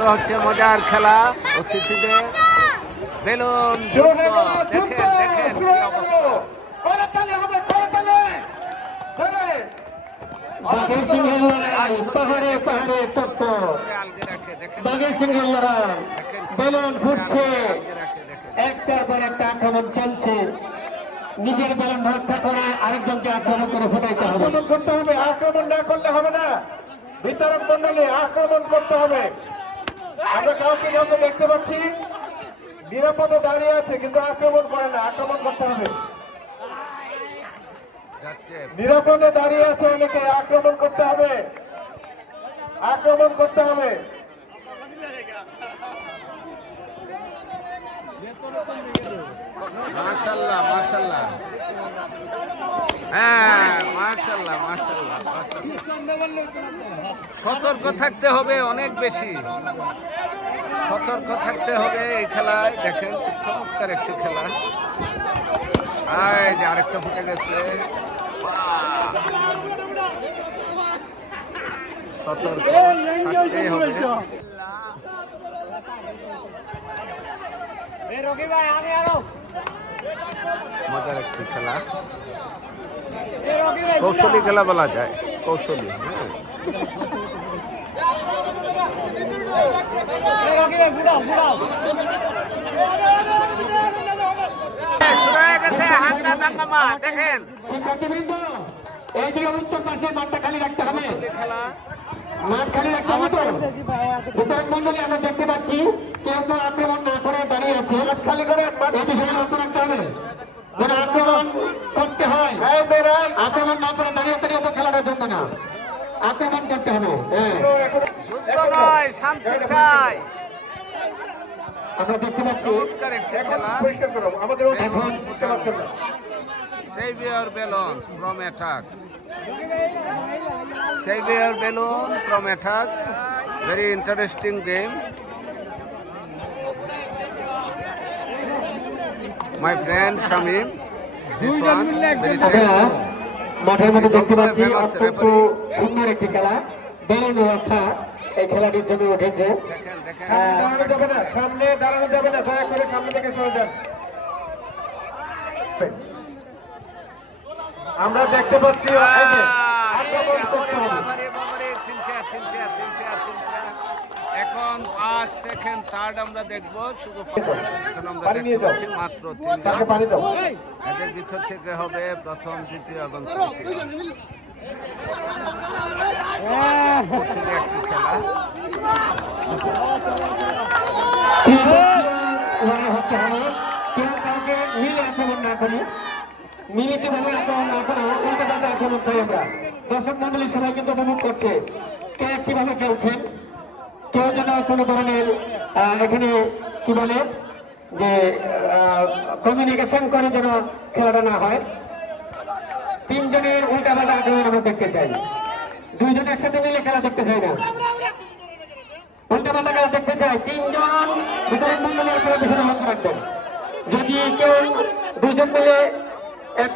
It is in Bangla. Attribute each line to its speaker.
Speaker 1: শুরু হচ্ছে মজার খেলা অতিথিদের বেলুন দেখেন দেখেন কি অবস্থা।
Speaker 2: বাঘের সিংহের লড়াই পাহাড়ে পাহাড়ে বাঘের সিংহের লড়াই ফুটছে। একটার পর একটা আক্রমণ চলছে। নিজের বেলুন রক্ষা করে আরেকজনকে আক্রমণ করে ফুটাইতে হবে।
Speaker 3: আক্রমণ করতে হবে আক্রমণ না করলে হবে না। বিচারক মন্ডলী আক্রমণ করতে হবে। আমরা কাউকে কাউকে দেখতে পাচ্ছি। নিরাপদে দাঁড়িয়ে আছে, কিন্তু আক্রমণ করে না, আক্রমণ করতে হবে। নিরাপদে দাঁড়িয়ে আছে অনেকে, আক্রমণ করতে হবে। আক্রমণ করতে হবে।
Speaker 1: মাশাল্লাহ মাশাল্লাহ। হ্যাঁ। সতর্ক থাকতে হবে অনেক বেশি। সতর্ক থাকতে হবে এই খেলায়। দেখেন চমৎকার একটি খেলা। এই যে আরেকটা ফুটে গেছে। সতর্ক। মজার একটি খেলা। কৌশলী খেলা বলা যায় কৌশলী হ্যাঁ। দেখেন
Speaker 2: শিক্ষার্থীবৃন্দ উত্তর পাশে মাঠটা খালি রাখতে হবে। মাঠ খালি রাখতে হবে তো? বিচারক মন্ডলী আমরা দেখতে পাচ্ছি কেউ কেউ আক্রমণ না করে দাঁড়িয়ে আছে।
Speaker 3: মাঠ খালি মাঠ
Speaker 2: রাখতে হবে। যেন আক্রমণ করতে হয়। আক্রমণ না করে দাঁড়িয়ে দাঁড়িয়ে তো খেলাটা জমবে না। আক্রমণ করতে হবে। হ্যাঁ। আমরা দেখতে পাচ্ছি।
Speaker 3: এখন না
Speaker 1: Savior balloons from attack. Savior balloon from attack. Very interesting game. My friend Shamim. This one very
Speaker 2: মাঠের মধ্যে দেখতে পাচ্ছি অত্যন্ত সুন্দর একটি খেলা। বেলুন রাখা এই খেলাটির জন্য উঠেছে। আহ,
Speaker 3: দাঁড়ানো যাবে না সামনে দাঁড়ানো যাবে না দয়া করে সামনে থেকে সরে যান। আমরা দেখতে পাচ্ছি আক্রমণ করতে হবে।
Speaker 1: এখন পাঁচ সেকেন্ড থার্ড আমরা দেখব শুধু মাত্র এদের ভিতর থেকে হবে প্রথম দ্বিতীয় এবং তৃতীয়।
Speaker 2: মিলিত ভাবে আক্রমণ না করে উল্টো আক্রমণ চাই আমরা। দর্শক মন্ডলী সবাই কিন্তু উপভোগ করছে। কে কীভাবে খেলছেন? কেউ যেন কোনো ধরনের এখানে কি বলে, যে কমিউনিকেশন করে যেন খেলাটা না হয়। তিনজনের উল্টা পাল্টা আক্রমণ আমরা দেখতে চাই। দুইজন একসাথে মিলে খেলা দেখতে চাই না। উল্টা পাল্টা খেলা দেখতে চাই। তিনজন বিচারক মন্ডলী আপনারা বিষয়টা লক্ষ্য রাখবেন। যদি কেউ দুইজন মিলে এক